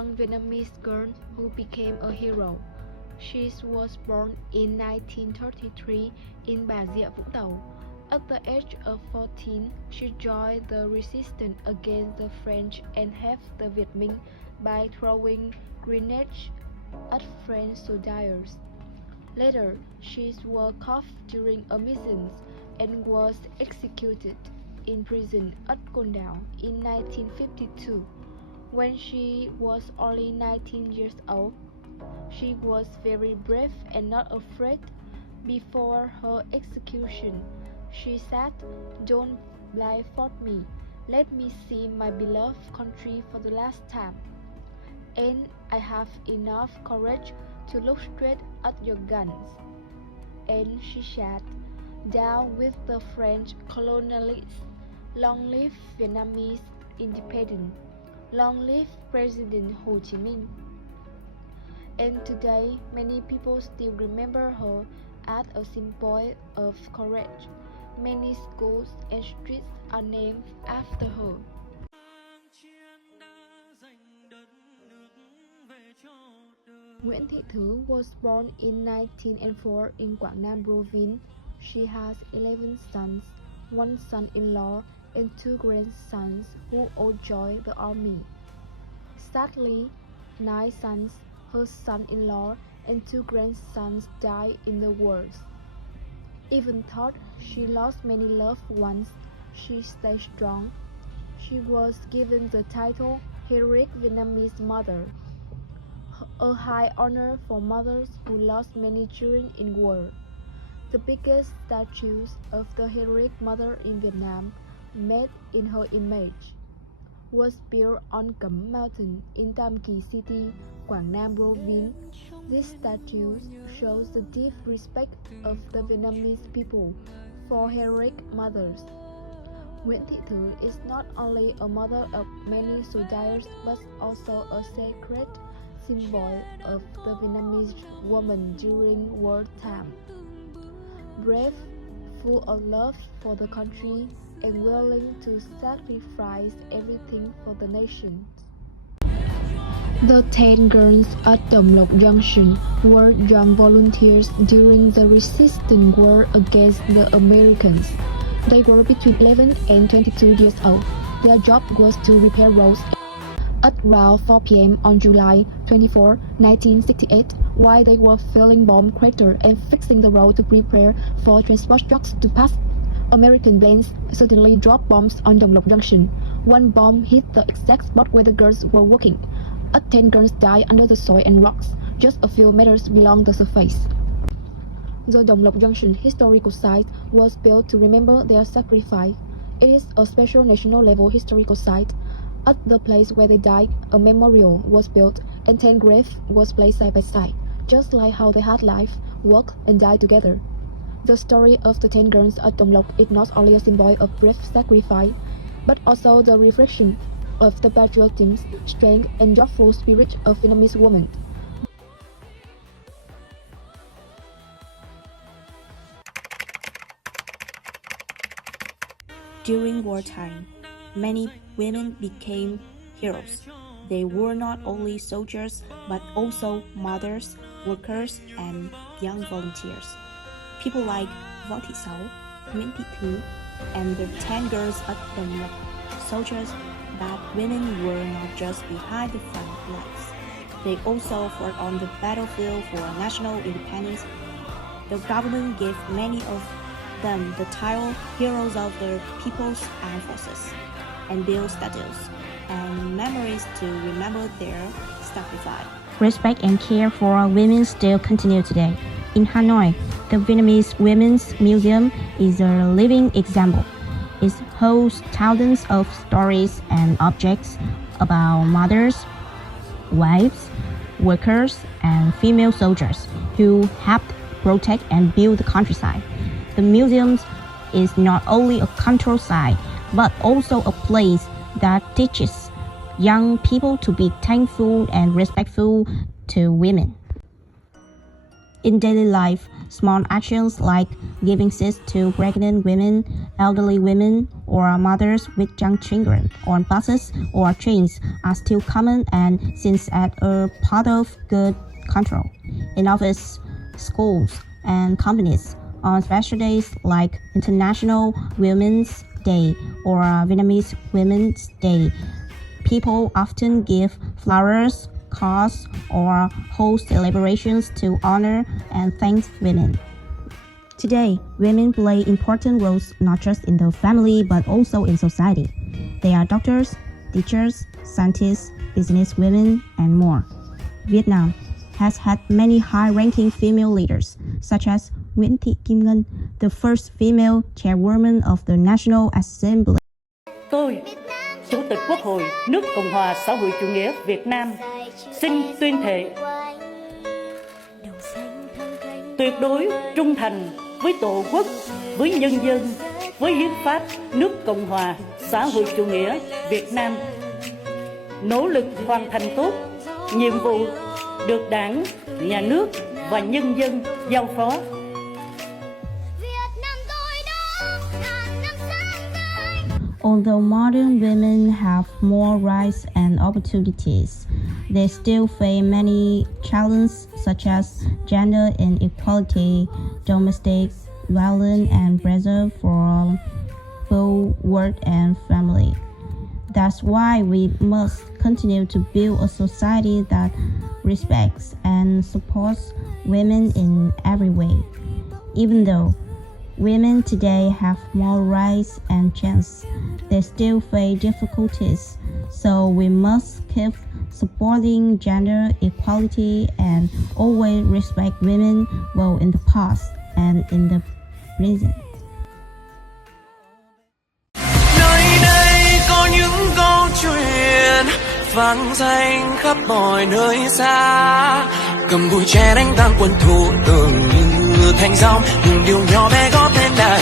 young Vietnamese girl who became a hero. She was born in 1933 in Bà Dự, Vũng Tàu. At the age of 14, she joined the resistance against the French and helped the Viet Minh by throwing grenades at French soldiers. Later, she was caught during a mission and was executed in prison at Côn Đảo in 1952. When she was only 19 years old, she was very brave and not afraid. Before her execution, she said, "Don't blindfold me. Let me see my beloved country for the last time. And I have enough courage to look straight at your guns." And she sat down with the French colonialists. Long live Vietnamese independence. Long live President Ho Chi Minh. And today, many people still remember her as a symbol of courage. Many schools and streets are named after her. Nguyễn Thị Thứ was born in 1904 in Quảng Nam Province. She has 11 sons, one son-in-law, and two grandsons who all joined the army. Sadly, 9 sons, her son-in-law, and 2 grandsons died in the wars. Even though she lost many loved ones, she stayed strong. She was given the title Heroic Vietnamese Mother, a high honor for mothers who lost many children in war. The biggest statues of the heroic mother in Vietnam, made in her image, was built on Cấm Mountain in Tam Kỳ City, Quảng Nam Province. This statue shows the deep respect of the Vietnamese people for heroic mothers. Nguyễn Thị Thứ is not only a mother of many soldiers but also a sacred symbol of the Vietnamese woman during wartime. Brave, full of love for the country, and willing to sacrifice everything for the nation. The 10 girls at Đồng Lộc Junction were young volunteers during the resistance war against the Americans. They were between 11 and 22 years old. Their job was to repair roads. At around 4 p.m. on July 24, 1968, while they were filling bomb crater and fixing the road to prepare for transport trucks to pass, American planes suddenly dropped bombs on Đồng Lộc Junction. One bomb hit the exact spot where the girls were working. 10 girls died under the soil and rocks, just a few meters below the surface. The Đồng Lộc Junction historical site was built to remember their sacrifice. It is a special national level historical site. At the place where they died, a memorial was built and 10 graves was placed side by side, just like how they had life, worked, and died together. The story of the 10 girls at Đồng Lộc is not only a symbol of brave sacrifice, but also the reflection of the patriotism, strength, and joyful spirit of Vietnamese women. During wartime, many women became heroes. They were not only soldiers, but also mothers, workers, and young volunteers. People like Võ Thị Sáu, Nguyễn Thị Thứ, and the 10 girls at Đồng Lộc, soldiers that women were not just behind the front lines. They also fought on the battlefield for national independence. The government gave many of them the title Heroes of the People's Armed Forces, and built statues and memories to remember their sacrifice. Respect and care for women still continue today. In Hanoi, the Vietnamese Women's Museum is a living example. It holds thousands of stories and objects about mothers, wives, workers, and female soldiers who helped protect and build the countryside. The museum is not only a control site, but also a place that teaches young people to be thankful and respectful to women. In daily life, small actions like giving seats to pregnant women, elderly women, or mothers with young children on buses or trains are still common and seen as a part of good control. In office, schools, and companies, on special days like International Women's Day or Vietnamese Women's Day, people often give flowers, cards, or hold celebrations to honor and thank women. Today, women play important roles not just in the family but also in society. They are doctors, teachers, scientists, businesswomen, and more. Vietnam has had many high-ranking female leaders, such as Nguyễn Thị Kim Ngân, the first female chairwoman of the National Assembly. Tôi, Chủ tịch Quốc hội nước Cộng hòa xã hội chủ nghĩa Việt Nam, xin tuyên thệ tuyệt đối trung thành với Tổ quốc, với nhân dân, với hiến pháp nước Cộng hòa xã hội chủ nghĩa Việt Nam, nỗ lực hoàn thành tốt nhiệm vụ được Đảng, Nhà nước và nhân dân giao phó. Although modern women have more rights and opportunities, they still face many challenges such as gender inequality, domestic violence, and pressure from both work and family. That's why we must continue to build a society that respects and supports women in every way. Even though women today have more rights and chances, they still face difficulties, so we must keep supporting gender equality and always respect women both in the past and in the present. Nơi đây có những câu chuyện vang danh khắp mọi nơi xa, cầm bụi tre đánh tan quân thù tưởng như thành dòng, những điều nhỏ bé góp lên đại